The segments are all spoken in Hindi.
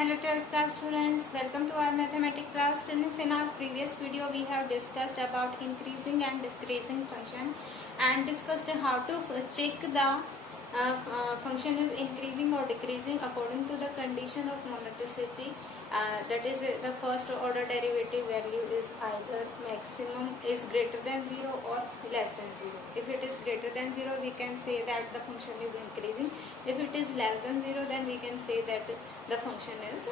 Hello 12th class students, welcome to our mathematics class. Students, in our previous video we have discussed about increasing and decreasing function and discussed how to check the function is increasing or decreasing according to the condition of monotonicity. That is the first order derivative value is either maximum is greater than 0 or less than 0. If it is greater than 0 we can say that the function is increasing. If it is less than 0 then we can say that the function is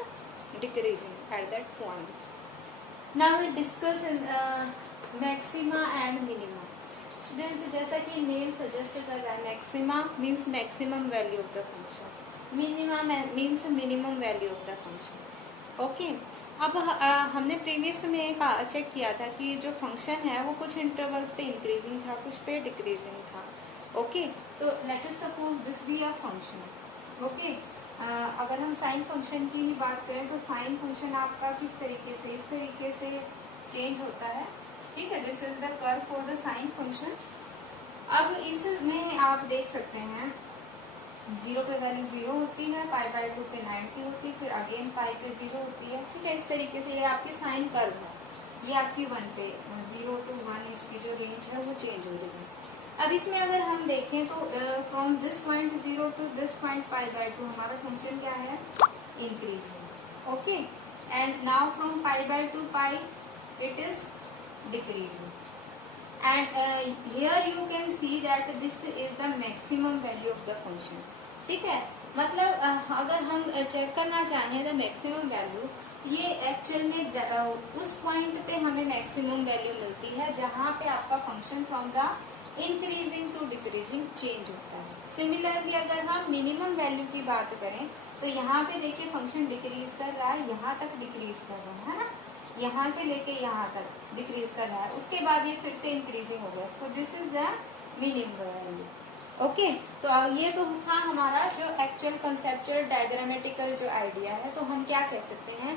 decreasing at that point. Now we discuss maxima and minima. Students, जैसा कि नेम सजेस्ट कर रहा है, maxima means maximum value of the function, minima means minimum value of the function. Okay, अब हमने प्रीवियस में चेक किया था कि जो फंक्शन है वो कुछ इंटरवल्स पे इंक्रीजिंग था, कुछ पे डिक्रीजिंग था. ओके, तो let us suppose this be a function. Okay, अगर हम साइन फंक्शन की ही बात करें तो साइन फंक्शन आपका किस तरीके से, इस तरीके से चेंज होता है. ठीक है, this is the curve for the sine function. अब इसमें आप देख सकते हैं 0 पे वैल्यू 0 होती है, पाई बाय 2 पे 90 होती है, फिर अगेन पाई पे 0 होती है. ठीक है, इस तरीके से ये आपकी साइन कर्व है. ये आपकी 1 पे 0 to 1 इसकी जो रेंज है वो चेंज हो रही है. अब इसमें अगर हम देखें तो from this point 0 to this point pi by 2 हमारा फंक्शन क्या है, increasing. Okay, and now from pi by 2 pi it is decreasing, and here you can see that this is the maximum value of the function. ठीक है, मतलब अगर हम चेक करना चाहें द मैक्सिमम वैल्यू, ये एक्चुअल में उस पॉइंट पे हमें मैक्सिमम वैल्यू मिलती है जहां पे आपका function from the increasing to decreasing change होता है. सिमिलरली अगर हम मिनिमम वैल्यू की बात करें तो यहाँ पे देखिए फंक्शन डिक्रीज कर रहा है, यहाँ तक डिक्रीज कर रहा है ना, यहाँ से लेके यहाँ तक डिक्रीज कर रहा है, उसके बाद ये फिर से इंक्रीजिंग हो गया. So this is the minimum value. Okay, तो ये तो था हमारा जो एक्चुअल कंसेप्चुअल डायग्रामेटिकल जो आइडिया है. तो हम क्या कह सकते हैं,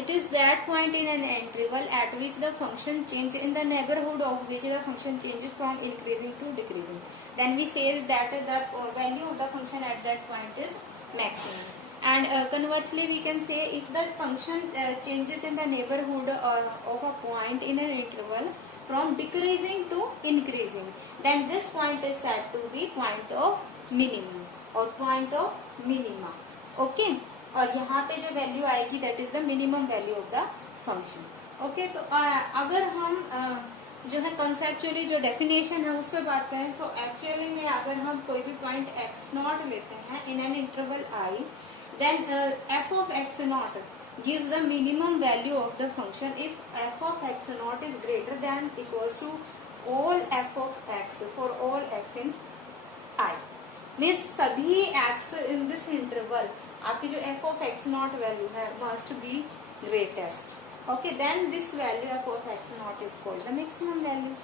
it is that point in an interval at which the function change in the neighbourhood of which the function changes from increasing to decreasing. Then we say that the value of the function at that point is maximum. And conversely we can say if the function changes in the neighborhood of a point in an interval from decreasing to increasing, then this point is said to be point of minimum or point of minima. Okay, और यहाँ पे जो वैल्यू आएगी that is the minimum value of the function. Okay, तो अगर हम जो है कॉन्सेप्चुअली जो डेफिनेशन है उस पर बात करें, सो एक्चुअली में अगर हम कोई भी पॉइंट x0 लेते हैं इन an interval i, then f of x naught gives the minimum value of the function if f of x naught is greater than equals to all f of x for all x in I. means सभी x in this interval आपकी जो f of x naught value है must be greatest. Okay, then this value f of x naught is called the maximum value.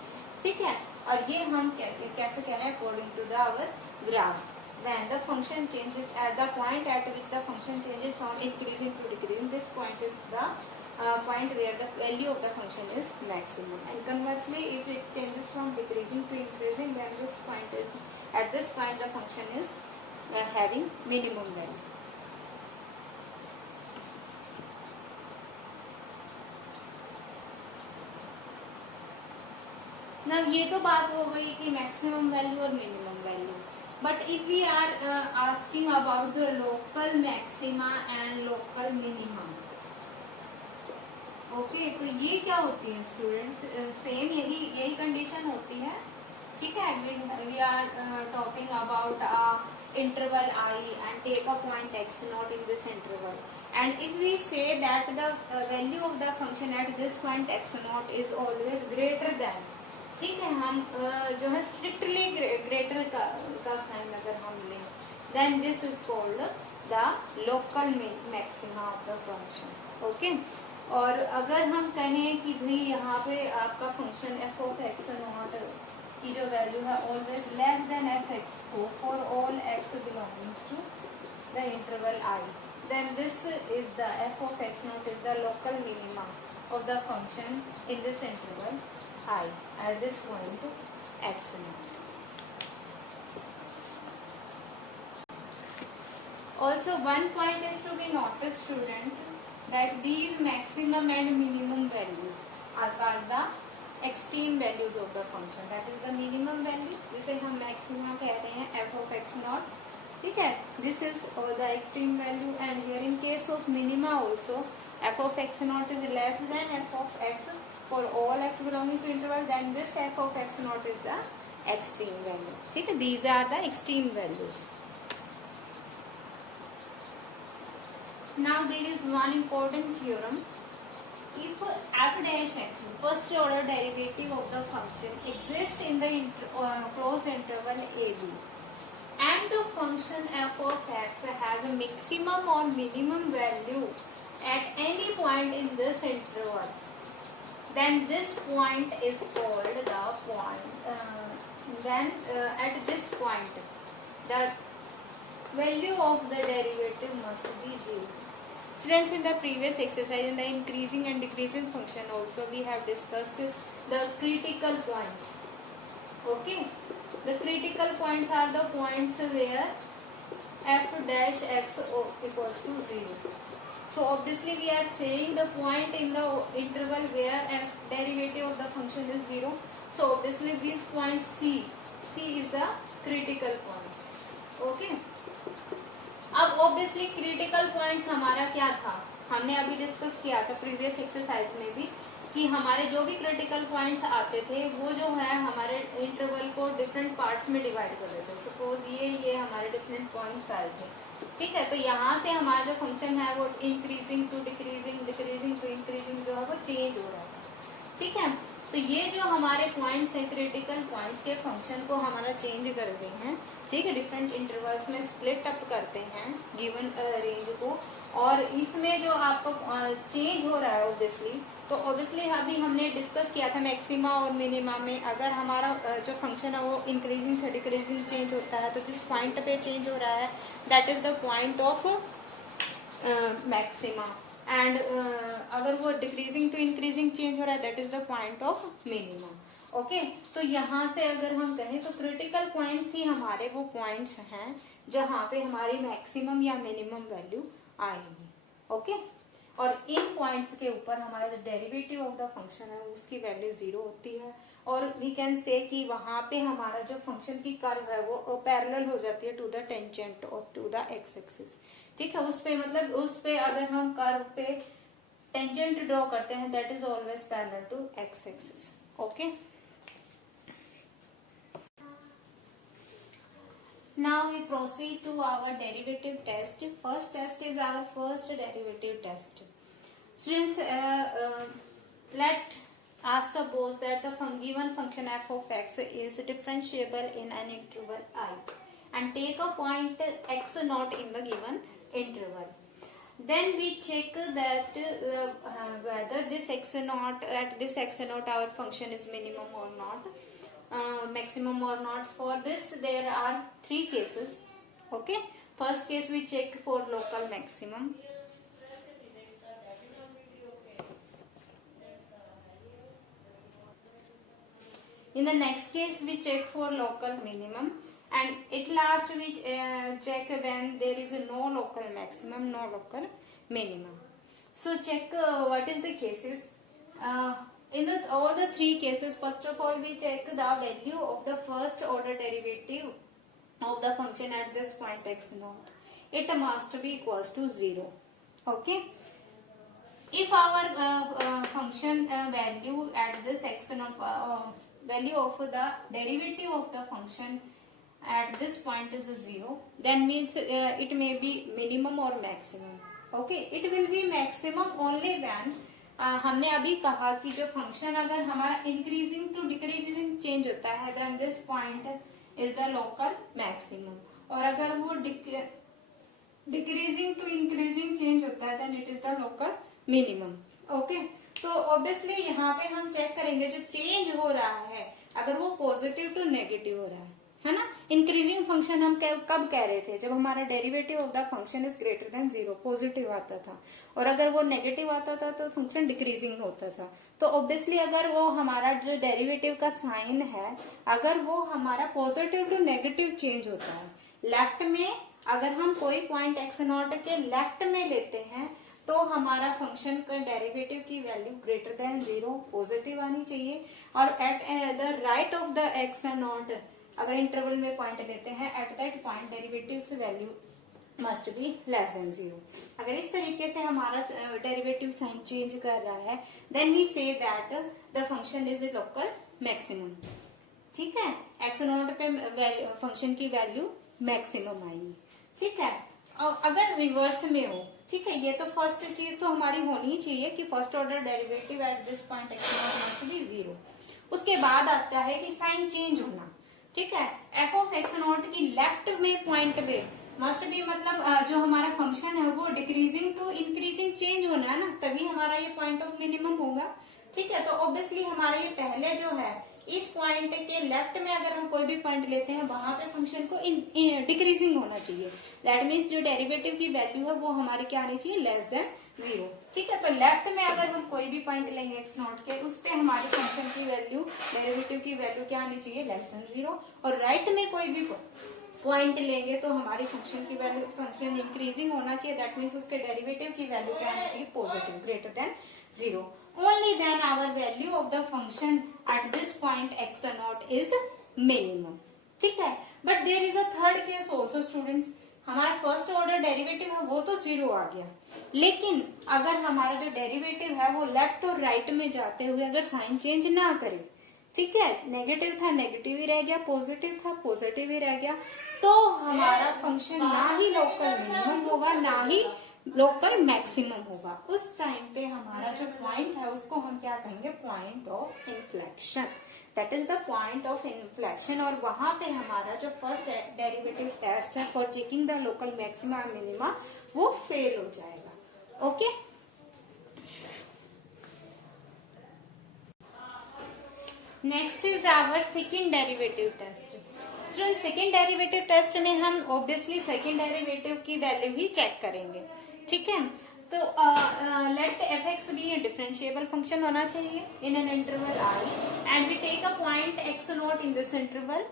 ठीक है, और ये हम कैसे कह रहे हैं, according to our graph. When the function changes at the point at which the function changes from increasing to decreasing, this point is the point where the value of the function is maximum. And conversely, if it changes from decreasing to increasing, then this point is at this point the function is having minimum value. Now ये तो बात हो गई कि मैक्सिमम वैल्यू और minimum value. But if we are asking about the local maxima and local minimum, okay, तो ये क्या होती है स्टूडेंट्स, सेम यही कंडीशन होती है. ठीक है, we are talking about interval I and take a point x naught in this interval, and if we say that the value of the function at this point x naught is always greater than, ठीक है, हम जो है स्ट्रिक्टली ग्रेटर का साइन अगर हम लें, then this is called the local maxima of the function. Okay, और अगर हम कहें कि भाई यहाँ पे आपका function f of x not की जो वैल्यू है always less than f x को for all x belongings to the interval I, then this is the f of x not is the local minima of the function in this interval I at this point x naught. Also, one point is to be noticed, student, that these maximum and minimum values are called the extreme values of the function. That is the minimum value, जिसे हम maxima कह रहे हैं, f of x naught. ठीक है, this is the extreme value, and here in case of minima also, f of x naught is less than f of x for all x belonging to interval. Then this f of x naught is the extreme value. ठीक है, these are the extreme values. Now there is one important theorem. If f dash x, first order derivative of the function, exists in the closed interval ab, and the function f of x has a maximum or minimum value at any point in this interval, then this point is called the point. At this point, the value of the derivative must be 0. Students, in the previous exercise, in the increasing and decreasing function also, we have discussed the critical points. Okay, the critical points are the points where f dash x equals to 0. So obviously we are saying the point in the interval where f derivative of the function is 0. So obviously these points C is the critical points. Okay. अब ऑब्वियसली क्रिटिकल पॉइंट्स हमारा क्या था, हमने अभी डिस्कस किया था प्रीवियस एक्सरसाइज में भी, कि हमारे जो भी क्रिटिकल पॉइंट्स आते थे वो जो है हमारे इंटरवल को डिफरेंट पार्ट्स में डिवाइड कर देते थे. सपोज ये हमारे डिफरेंट पॉइंट्स आए थे. ठीक है, तो यहाँ से हमारा जो फंक्शन है वो increasing to decreasing, decreasing to increasing जो है वो चेंज हो रहा है. ठीक है, तो ये जो हमारे पॉइंट्स हैं क्रिटिकल पॉइंट्स, ये फंक्शन को हमारा चेंज करते हैं. ठीक है, डिफरेंट इंटरवल्स में स्प्लिट अप करते हैं गिवन रेंज को, और इसमें जो आपको चेंज हो रहा है ऑब्वियसली, तो ऑब्वियसली अभी हमने डिस्कस किया था मैक्सिमा और मिनिमा में, अगर हमारा जो फंक्शन है वो इंक्रीजिंग से डिक्रीजिंग चेंज होता है, तो जिस पॉइंट पे चेंज हो रहा है that is the point of maxima, and अगर वो डिक्रीजिंग टू इंक्रीजिंग चेंज हो रहा है that is the point of minima. Okay, तो यहाँ से अगर हम कहें तो क्रिटिकल पॉइंट्स ही हमारे वो पॉइंट्स हैं जहाँ पे हमारी मैक्सिमम या मिनिमम वैल्यू आएगी. ओके, और इन पॉइंट्स के ऊपर हमारा जो डेरिवेटिव ऑफ द फंक्शन है उसकी वैल्यू 0 होती है, और वी कैन से कि वहां पे हमारा जो फंक्शन की कर्व है वो पैरेलल हो जाती है टू द टेंजेंट और टू द एक्स एक्सिस. ठीक है, उस पे मतलब उस पे अगर हम कर्व पे टेंजेंट ड्रॉ करते हैं that is always parallel to x axis. Okay, now we proceed to our derivative test. First test is our first derivative test. Students, let us suppose that the given function f of x is differentiable in an interval I, and take a point x naught in the given interval. Then we check that whether this x naught, at this x naught our function is minimum or not, maximum or not. For this there are 3 cases. Okay, first case we check for local maximum. In the next case we check for local minimum, and at last we check when there is no local maximum, no local minimum. So check what is the cases. In all the 3 cases, first of all we check the value of the first order derivative of the function at this point x naught. It must be equals to 0. Okay, if our function value at this x naught, value of the derivative of the function at this point is 0, then means it may be minimum or maximum. Okay, it will be maximum only when हमने अभी कहा कि जो फंक्शन अगर हमारा इंक्रीजिंग टू डिक्रीजिंग चेंज होता है then this point is the local maximum, और अगर वो डिक्रीजिंग टू इंक्रीजिंग चेंज होता है then it is the local minimum. Okay, तो ऑब्वियसली यहाँ पे हम चेक करेंगे जो चेंज हो रहा है अगर वो पॉजिटिव टू नेगेटिव हो रहा है ना. इंक्रीजिंग फंक्शन हम कब कह रहे थे, जब हमारा derivative of the function is greater than 0, positive आता था, और अगर वो नेगेटिव आता था तो फंक्शन डिक्रीजिंग होता था. तो ऑब्वियसली अगर वो हमारा जो डेरिवेटिव का साइन है अगर वो हमारा पॉजिटिव टू नेगेटिव चेंज होता है, लेफ्ट में अगर हम कोई पॉइंट एक्स नॉट के लेफ्ट में लेते हैं तो हमारा फंक्शन का डेरिवेटिव की वैल्यू ग्रेटर देन 0 पॉजिटिव आनी चाहिए, और at the right of the x not अगर इंटरवल में पॉइंट लेते हैं eight that point derivative value must be less than 0। अगर इस तरीके से हमारा डेरिवेटिव साइन चेंज कर रहा है then we say that the function is the local maximum. ठीक है, एक्स नॉट पे फंक्शन की वैल्यू मैक्सिमम आएगी। ठीक है, और अगर रिवर्स में हो, ठीक है, ये तो फर्स्ट चीज तो हमारी होनी चाहिए कि first order derivative eight this point x not must be 0। उसके बाद आता है कि साइन चेंज होना। ठीक है, एफ ऑफ एक्स नॉट की लेफ्ट में पॉइंट पे मस्ट बी मतलब जो हमारा फंक्शन है वो डिक्रीजिंग टू इंक्रीजिंग चेंज होना है ना, तभी हमारा ये पॉइंट ऑफ मिनिमम होगा। ठीक है, तो ऑब्वियसली हमारा ये पहले जो है इस पॉइंट के लेफ्ट में अगर हम कोई भी पॉइंट लेते हैं वहां पे फंक्शन को डिक्रीजिंग होना चाहिए। दैट मीन्स जो डेरिवेटिव की वैल्यू है वो हमारी क्या आनी चाहिए, लेस देन 0। ठीक है, तो लेफ्ट में अगर हम कोई भी पॉइंट लेंगे एक्स नॉट के, उस पे हमारे फंक्शन की वैल्यू डेरिवेटिव की वैल्यू क्या आनी चाहिए, लेस देन 0। और राइट में कोई भी पॉइंट लेंगे तो हमारी फंक्शन की वैल्यू फंक्शन इंक्रीजिंग होना चाहिए। दैट मीन्स उसके डेरिवेटिव की वैल्यू क्या आनी चाहिए, positive greater than 0। Only then our value of the function at this point x naught is minimum। ठीक है, but there is a third case also students। हमारा फर्स्ट ऑर्डर डेरिवेटिव है वो तो 0 आ गया, लेकिन अगर हमारा जो डेरिवेटिव है वो लेफ्ट और राइट में जाते हुए अगर साइन चेंज ना करे, ठीक है, नेगेटिव था नेगेटिव ही रह गया, पॉजिटिव था पॉजिटिव ही रह गया, तो हमारा फंक्शन ना ही लोकल मिनिमम होगा ना ही लोकल मैक्सिमम होगा। उस टाइम पे हमारा जो पॉइंट है उसको हम क्या कहेंगे, point of inflection. That is the point of inflection. और वहां पे हमारा जो फर्स्ट डेरिवेटिव टेस्ट है for checking the local maxima and minima वो फेल हो जाएगा। Okay, next is our second derivative test. Student, second derivative test में हम ऑब्वियसली सेकेंड डेरिवेटिव की वैल्यू ही चेक करेंगे। ठीक है, तो let f x be differentiable function होना चाहिए in an interval I and we take a point x not in this interval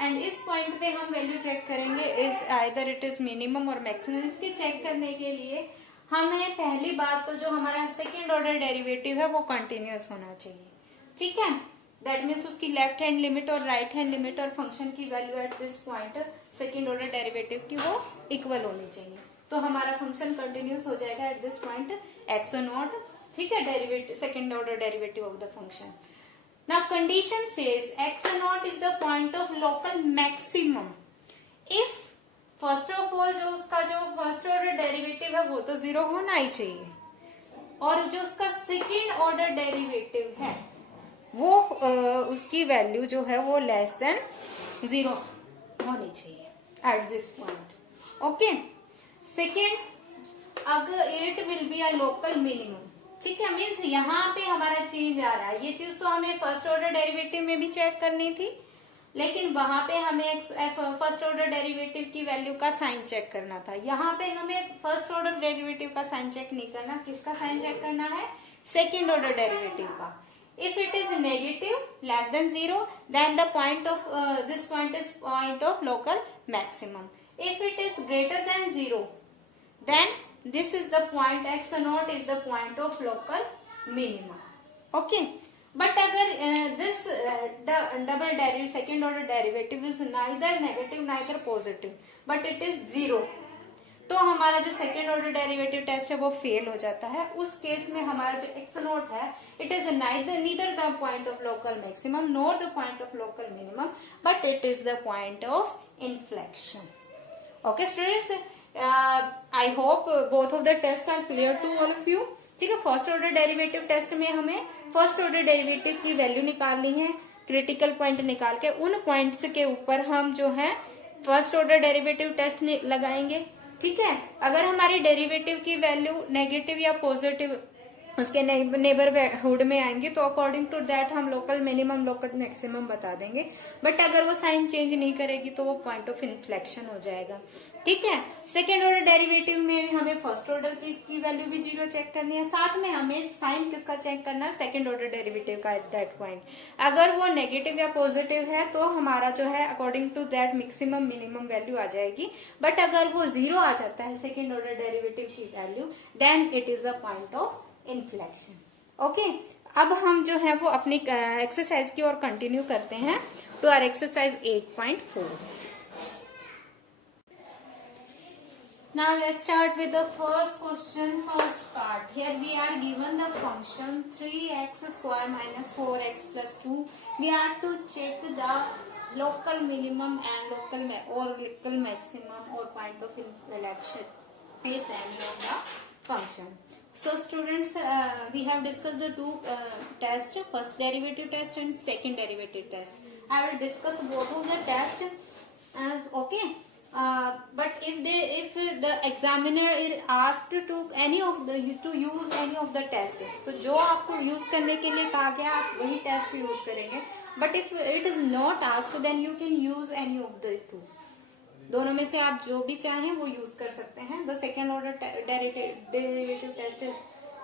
and इस पॉइंट पे हम वैल्यू चेक करेंगे is either it is minimum और मैक्सिमम। इसके चेक करने के लिए हमें पहली बात तो जो हमारा सेकेंड ऑर्डर डेरिवेटिव है वो कंटिन्यूअस होना चाहिए। ठीक है, दैट मीन्स उसकी लेफ्ट हैंड लिमिट और राइट हैंड लिमिट और फंक्शन की value at this point second order derivative की वो इक्वल होनी चाहिए, तो हमारा फंक्शन कंटिन्यूस हो जाएगा eight this point x not. ठीक है, derivative second order derivative of the function. Now condition says x not is the point of local maximum if first of all जो उसका जो फर्स्ट ऑर्डर डेरिवेटिव है वो तो 0 होना ही चाहिए, और जो उसका सेकेंड ऑर्डर डेरिवेटिव है वो उसकी वैल्यू जो है वो लेस देन 0 होनी चाहिए at this point. Okay, second, अगर it will be a local minimum. ठीक है, मीन्स यहाँ पे हमारा चेंज आ रहा है। ये चीज तो हमें फर्स्ट ऑर्डर डेरिवेटिव में भी चेक करनी थी, लेकिन वहां पे हमें फर्स्ट ऑर्डर डेरिवेटिव की वैल्यू का साइन चेक करना था। यहाँ पे हमें फर्स्ट ऑर्डर डेरिवेटिव का साइन चेक नहीं करना, किसका साइन चेक करना है, सेकेंड ऑर्डर डेरिवेटिव का। If it is negative less than 0, then the point of this point is point of local maximum. If it is greater than 0, then this is the point x naught is the point of local minimum. Okay, but अगर this double derivative second order derivative is neither negative neither positive, but it is 0, तो हमारा जो सेकेंड ऑर्डर डेरिवेटिव टेस्ट है वो फेल हो जाता है। उस केस में हमारा जो एक्स नॉट है it is neither the point of local maximum nor the point of local minimum, but it is the point of inflection. Okay students, I hope both of the test are clear to all of you. ठीक है, फर्स्ट ऑर्डर डेरिवेटिव टेस्ट में हमें फर्स्ट ऑर्डर डेरिवेटिव की वैल्यू निकालनी है, क्रिटिकल पॉइंट निकाल के उन पॉइंट्स के ऊपर हम जो है फर्स्ट ऑर्डर डेरिवेटिव टेस्ट लगाएंगे। ठीक है, अगर हमारी डेरिवेटिव की वैल्यू नेगेटिव या पॉजिटिव उसके नेबरहुड में आएंगे, तो अकॉर्डिंग टू दैट हम लोकल मिनिमम लोकल मैक्सिमम बता देंगे। बट अगर वो साइन चेंज नहीं करेगी तो वो पॉइंट ऑफ इन्फ्लेक्शन हो जाएगा। ठीक है, सेकेंड ऑर्डर डेरिवेटिव में हमें फर्स्ट ऑर्डर की वैल्यू भी 0 चेक करनी है, साथ में हमें साइन किसका चेक करना है, सेकेंड ऑर्डर डेरिवेटिव का एट दैट पॉइंट। अगर वो नेगेटिव या पॉजिटिव है तो हमारा जो है according to that maximum minimum value आ जाएगी। बट अगर वो 0 आ जाता है सेकेंड ऑर्डर डेरिवेटिव की value, then it is the point of inflection. Okay, अब हम जो है वो अपनी एक्सरसाइज की ओर कंटिन्यू करते हैं to our exercise 8.4। Now let's start with the first question, first part. Here we are given the function 3x square minus 4x plus 2. We are to check the local minimum and local maximum or point of inflection if any of the function. So students, we have discussed the two tests, first derivative test and second derivative test. I will discuss both of the test. Okay. But if the examiner is asked to use any of the test, तो जो आपको यूज करने के लिए कहा गया आप वही टेस्ट यूज करेंगे। But if it is not asked then you can use any of the two. दोनों में से आप जो भी चाहें वो यूज कर सकते हैं। The second order derivative test is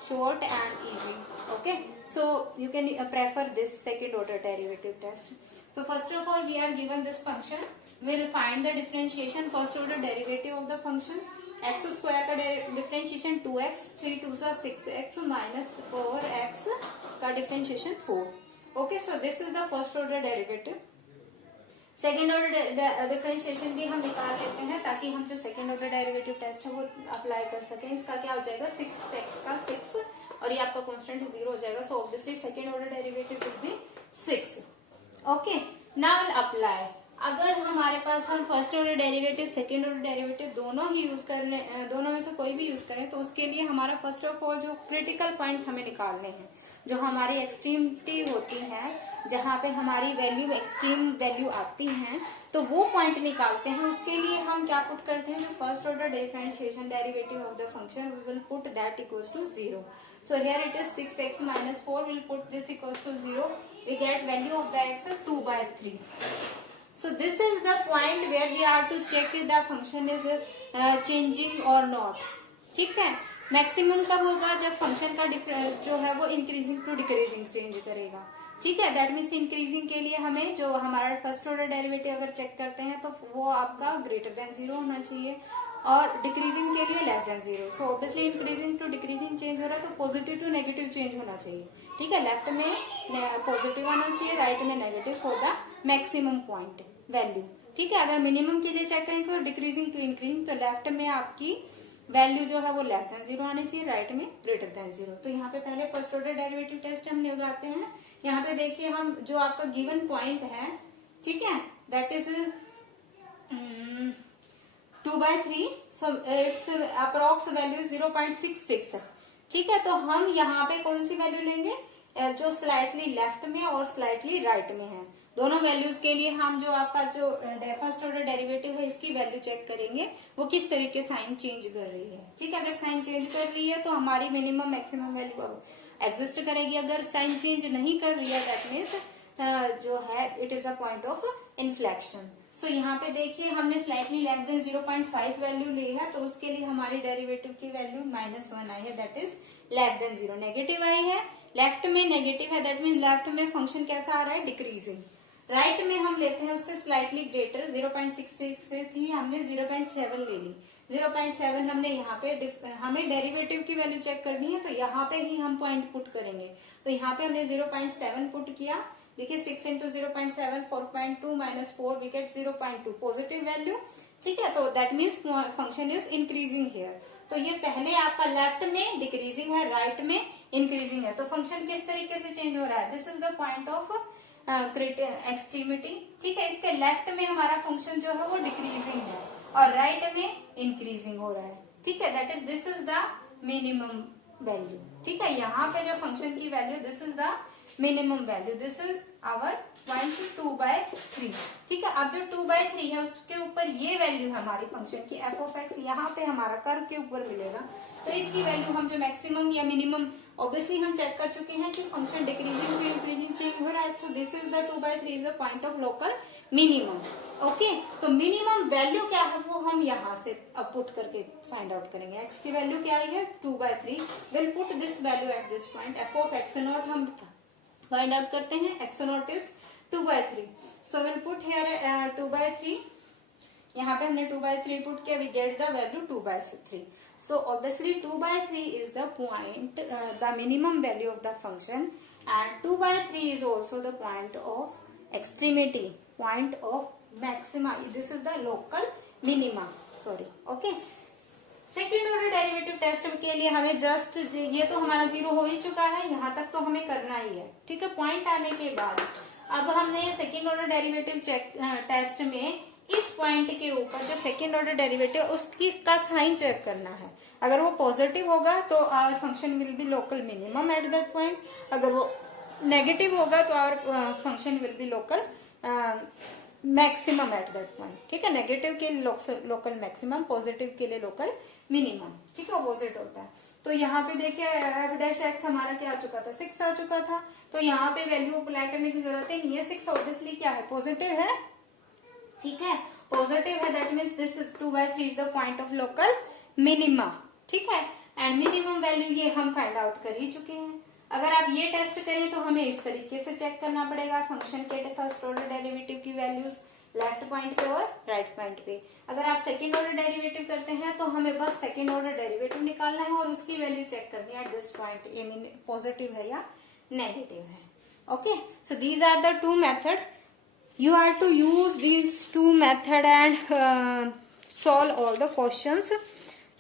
short and easy. Okay, so you can prefer this second order derivative test. So first of all, we are given this function. We'll find the differentiation, first order derivative of the function. X square का differentiation 2x, 3 2 6x minus 4x का differentiation 4. Okay, so this is the first order derivative. Second order differentiation भी हम निकाल लेते हैं ताकि हम जो सेकेंड ऑर्डर डेरिवेटिव टेस्ट है वो अप्लाई कर सकें। इसका क्या हो जाएगा, 6x का 6 और ये आपका कांस्टेंट 0 हो जाएगा। So obviously second order derivative will be 6। Okay, now will apply. अगर हमारे पास हम first order derivative second order derivative दोनों ही यूज कर ले, दोनों में से कोई भी यूज करें, तो उसके लिए हमारा फर्स्ट ऑफ ऑल जो क्रिटिकल पॉइंट्स हमें निकालने हैं, जो हमारी एक्सट्रीमिटी होती है, जहां पे हमारी वैल्यू एक्सट्रीम वैल्यू आती है, तो वो पॉइंट निकालते हैं। उसके लिए हम क्या पुट करते हैं, जो first order differentiation derivative of the function we will put that equals to 0। So here it is 6x minus 4, will put this equals to 0, we get value of the x 2/3। So this is the point where we are to check if the function is changing or not. ठीक है, मैक्सिमम कब होगा, जब फंक्शन का जो है वो इंक्रीजिंग टू डिक्रीजिंग चेंज करेगा। ठीक है, दैट मीन्स इंक्रीजिंग के लिए हमें जो हमारा फर्स्ट ऑर्डर डेरिवेटिव अगर चेक करते हैं तो वो आपका ग्रेटर देन 0 होना चाहिए और डिक्रीजिंग के लिए less than 0। So obviously increasing to decreasing change हो रहा है तो पॉजिटिव टू नेगेटिव चेंज होना चाहिए। ठीक है, लेफ्ट में पॉजिटिव आना चाहिए, राइट में negative for the maximum point value. ठीक है, अगर मिनिमम के लिए चेक करेंगे तो डिक्रीजिंग टू इंक्रीजिंग, तो लेफ्ट में आपकी वैल्यू जो है वो लेस देन 0 आनी चाहिए, राइट में ग्रेटर देन 0। तो यहाँ पे पहले फर्स्ट ऑर्डर डेरिवेटिव टेस्ट हम लगाते हैं। यहाँ पे देखिए हम जो आपका गिवन पॉइंट है, ठीक है, that is 2/3, so it's approx value 0.66 है। ठीक है, तो हम यहाँ पे कौन सी वैल्यू लेंगे, जो स्लाइटली लेफ्ट में और स्लाइटली राइट में है। दोनों वैल्यूज के लिए हम जो आपका जो फर्स्ट ऑर्डर डेरिवेटिव है इसकी वैल्यू चेक करेंगे वो किस तरीके साइन चेंज कर रही है। ठीक है, अगर साइन चेंज कर रही है तो हमारी मिनिमम मैक्सिमम वैल्यू एग्जिस्ट करेगी। अगर साइन चेंज नहीं कर रही है दैट मीन्स जो है it is a point of inflection. So यहाँ पे देखिए हमने स्लाइटली लेस देन 0.5 वैल्यू ली है, तो उसके लिए हमारी डेरिवेटिव की वैल्यू -1 आई है, that is less than 0। Negative आई है, लेफ्ट में नेगेटिव है, दैट मीन लेफ्ट में फंक्शन कैसा आ रहा है, डिक्रीजिंग। राइट में हम लेते हैं उससे स्लाइटली ग्रेटर, 0.66 थी, हमने 0.7 ले ली। 0.7 हमने यहाँ पे हमें डेरिवेटिव की वैल्यू चेक करनी है तो यहाँ पे ही हम पॉइंट पुट करेंगे। तो यहाँ पे हमने 0.7 पुट किया। देखिए 6 into 0.7 4.2 minus 4 we get 0.2 positive value. ठीक है, तो that means function is increasing here. तो ये पहले आपका लेफ्ट में डिक्रीजिंग है, राइट में इंक्रीजिंग है, तो फंक्शन किस तरीके से चेंज हो रहा है, this is the point of extremity. ठीक है, इसके लेफ्ट में हमारा फंक्शन जो है वो डिक्रीजिंग है और राइट में इंक्रीजिंग हो रहा है। ठीक है, that is this is the minimum value. ठीक है, यहाँ पे जो फंक्शन की value this is the minimum value. This is our point 2/3। ठीक है, अब जो 2/3 है उसके ऊपर ये वैल्यू है हमारी फंक्शन की एफ ऑफ एक्स, यहाँ पे हमारा कर्व के ऊपर मिलेगा। तो इसकी वैल्यू हम जो मैक्सिमम या मिनिमम, ऑब्वियसली हम चेक कर चुके हैं कि function decreasing to increasing change हो रहा है। So this is the 2/3 is the point of local minimum. Okay, तो मिनिमम वैल्यू क्या है वो हम यहाँ से अब पुट करके फाइंड आउट करेंगे। एक्स की वैल्यू क्या आई है 2/3, will put this value at this point. F of x not हम फाइंड आउट करते हैं, x not is 2/3। So will put here 2/3, यहाँ पे हमने 2/3 पुट किया, we get the value 2/3। So obviously 2/3 is the point, the minimum value of the function, and 2/3 is also the point of extremity, point of maxima. This is the local minima, sorry. Okay, second order derivative test के लिए हमें जस्ट, ये तो हमारा 0 हो ही चुका है, यहाँ तक तो हमें करना ही है। ठीक है, पॉइंट आने के बाद अब हमने second order derivative check test में इस पॉइंट के ऊपर जो सेकेंड ऑर्डर डेरिवेटिव उसकी का साइन चेक करना है। अगर वो पॉजिटिव होगा तो our function will be local minimum at that point, अगर वो नेगेटिव होगा तो our function will be local maximum at that point. ठीक है, नेगेटिव के लिए लोकल मैक्सिमम, पॉजिटिव के लिए लोकल मिनिमम। ठीक है, अपोजिट होता है। तो यहाँ पे देखिए एफ डैश एक्स हमारा क्या आ चुका था, 6 आ चुका था। तो यहाँ पे वैल्यू अप्लाई करने की जरूरत ही नहीं है, 6 ऑब्वियसली क्या है, पॉजिटिव है। ठीक है, पॉजिटिव है, that means this 2/3 is the point of local minima. ठीक है, एंड मिनिमम वैल्यू ये हम फाइंड आउट कर ही चुके हैं। अगर आप ये टेस्ट करें तो हमें इस तरीके से चेक करना पड़ेगा फंक्शन के फर्स्ट ऑर्डर डेरिवेटिव की वैल्यूज लेफ्ट पॉइंट पे और राइट पॉइंट पे। अगर आप सेकेंड ऑर्डर डेरिवेटिव करते हैं तो हमें बस सेकेंड ऑर्डर डेरिवेटिव निकालना है और उसकी वैल्यू चेक करनी है एट दिस पॉइंट, ये पॉजिटिव है या नेगेटिव है। Okay, so these are the two method, you are to use these two method and solve all the questions.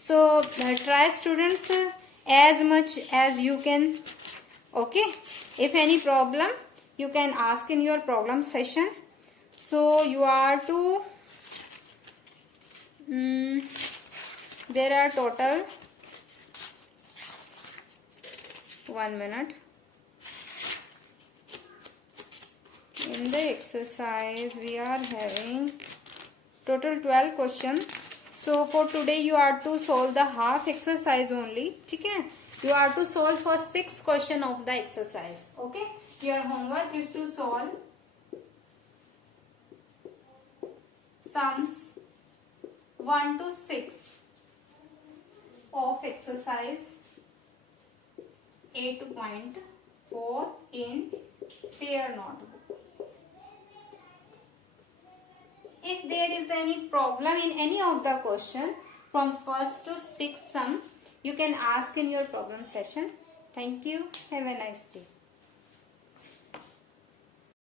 So try students as much as you can. Okay, if any problem you can ask in your problem session. So you are to there are total 1 minute. In the exercise we are having total 12 questions. So for today you are to solve the half exercise only. ठीक है, you are to solve for 6 question of the exercise. Okay, your homework is to solve sums 1 to 6 of exercise 8.4 in pair notebook. If there is any problem in any of the question from first to sixth sum, you can ask in your problem session. Thank you. Have a nice day.